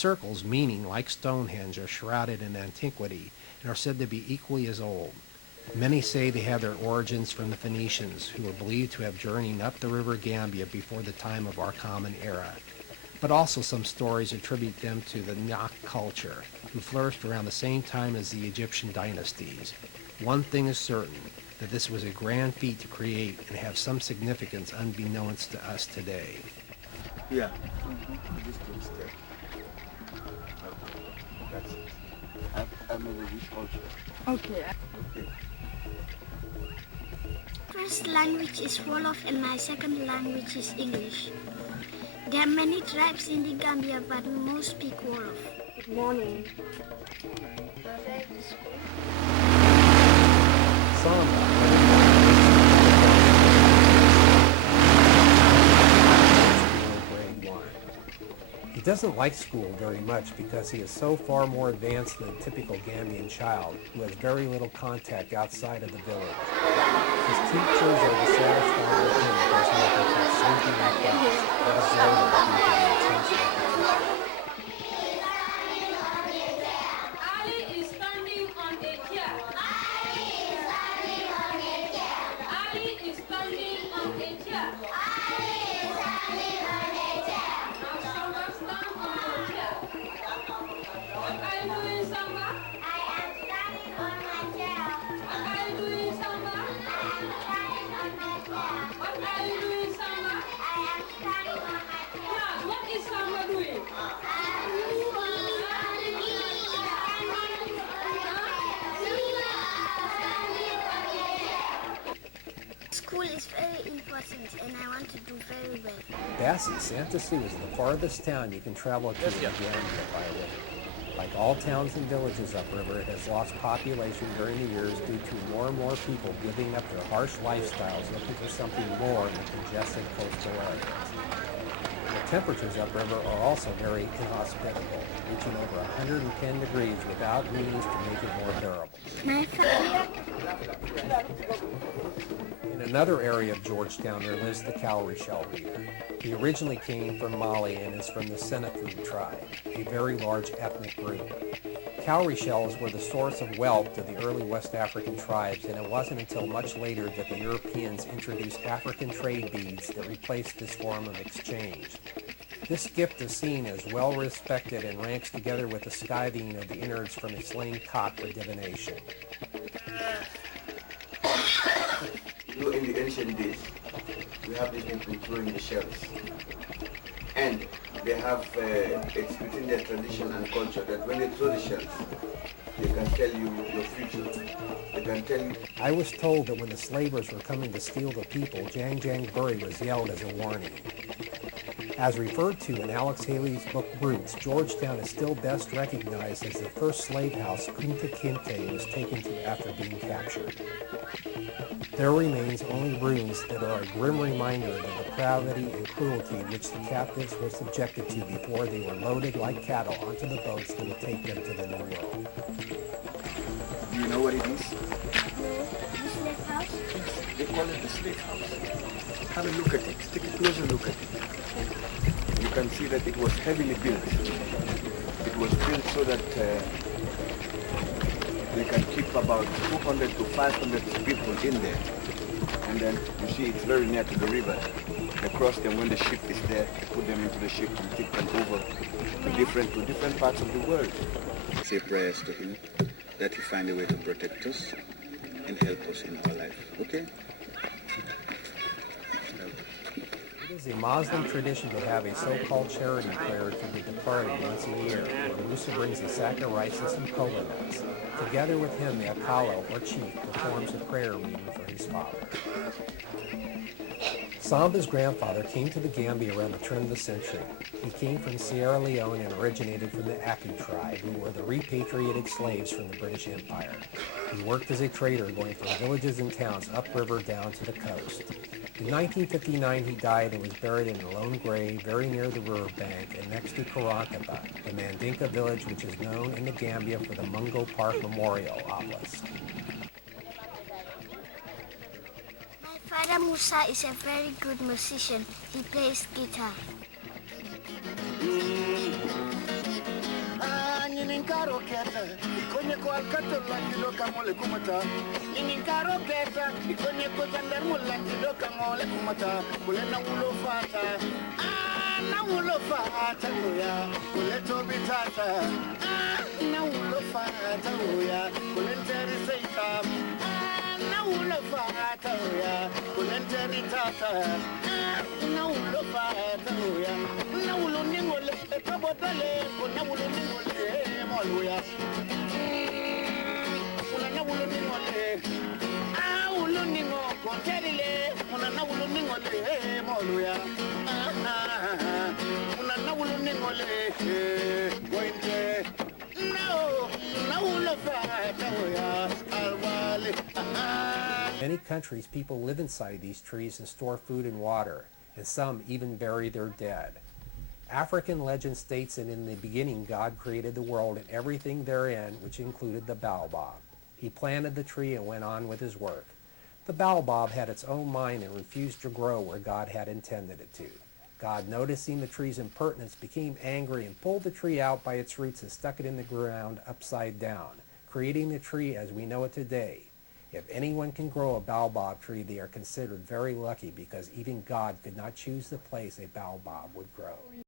Circles, meaning like Stonehenge, are shrouded in antiquity and are said to be equally as old. Many say they have their origins from the Phoenicians, who were believed to have journeyed up the river Gambia before the time of our common era. But also some stories attribute them to the Naq culture, who flourished around the same time as the Egyptian dynasties. One thing is certain, that this was a grand feat to create and have some significance unbeknownst to us today. Yeah. This two step. That's it. I'm over this culture. Okay. Okay. First language is Wolof and my second language is English. There are many tribes in the Gambia, but most speak Wolof. Good morning. He doesn't like school very much because he is so far more advanced than a typical Gambian child who has very little contact outside of the village. His teachers are dissatisfied with him because he has sleeping like dogs, but observant due to the intense repetition. Ali is standing on a chair. Ali is standing on a chair. Now Samba, stand on your chair. What are you doing, Samba? What are you doing, Samba? What are you doing, Samba? Yeah, what is Samba doing? School is very important and I want to do very well. Bassie, Santa Sue is the farthest town you can travel to in Gambia by way. Like all towns and villages upriver, it has lost population during the years due to more and more people giving up their harsh lifestyles looking for something more in the congested coastal areas. The temperatures upriver are also very inhospitable, reaching over 110 degrees without means to make it more bearable. My father. In another area of Georgetown, there lives the cowrie shell reader. He originally came from Mali and is from the Seneca tribe, a very large ethnic group. Cowrie shells were the source of wealth to the early West African tribes, and it wasn't until much later that the Europeans introduced African trade beads that replaced this form of exchange. This gift is seen as well respected and ranks together with the skiving of the innards from a slain cock for divination. You know, in the ancient days, we have these people throwing the shells. And they have, it's within their tradition and culture that when they throw the shells, they can tell you your future. They can tell you. I was told that when the slavers were coming to steal the people, Jang Jang Buri was yelled as a warning. As referred to in Alex Haley's book Roots, Georgetown is still best recognized as the first slave house Kunta Kinte was taken to after being captured. There remains only ruins that are a grim reminder of the depravity and cruelty which the captives were subjected to before they were loaded like cattle onto the boats that would take them to the New World. Do you know what it is? The slave house? They call it the slave house. Have a look at it. Take a closer look at it. You can see that it was heavily built. It was built so that they can keep about 200 to 500 people in there. And then you see it's very near to the river. They cross them when the ship is there, put them into the ship and take them over to different parts of the world. Say prayers to him that he find a way to protect us and help us in our life. Okay? It is a Muslim tradition to have a so-called charity prayer to the departed once a year, where Musa brings a sack of rice and some cola nuts. Together with him, the Akalo, or chief, performs a prayer reading for his father. Samba's grandfather came to the Gambia around the turn of the century. He came from Sierra Leone and originated from the Aku tribe, who were the repatriated slaves from the British Empire. He worked as a trader going from villages and towns upriver down to the coast. In 1959, he died and was buried in a lone grave very near the river bank and next to Karankaba, the Mandinka village which is known in the Gambia for the Mungo Park Memorial Obelisk. My father Musa is a very good musician. He plays guitar. Nininkaro keta, ikonye ko alkato landido kamole kumata. Nininkaro keta, ikonye ko zandarmo landido kamole kumata. Kule na ulo fata, na ulo fata oya. Kule tobi tata, na ulo fata oya. Kule nteri seita, na ulo fata oya. Kule nteri tata, na ulo fata oya. Na ulo ningole, kabotale, na ulo ningole, moluya. Na ulo ningole, ulo ningo, konterile, na ulo ningole, moluya. Na ulo ningole, wente. Na ulo fata oya, alwale. In many countries, people live inside these trees and store food and water, and some even bury their dead. African legend states that in the beginning God created the world and everything therein, which included the baobab. He planted the tree and went on with his work. The baobab had its own mind and refused to grow where God had intended it to. God, noticing the tree's impertinence, became angry and pulled the tree out by its roots and stuck it in the ground upside down, creating the tree as we know it today. If anyone can grow a baobab tree, they are considered very lucky because even God could not choose the place a baobab would grow.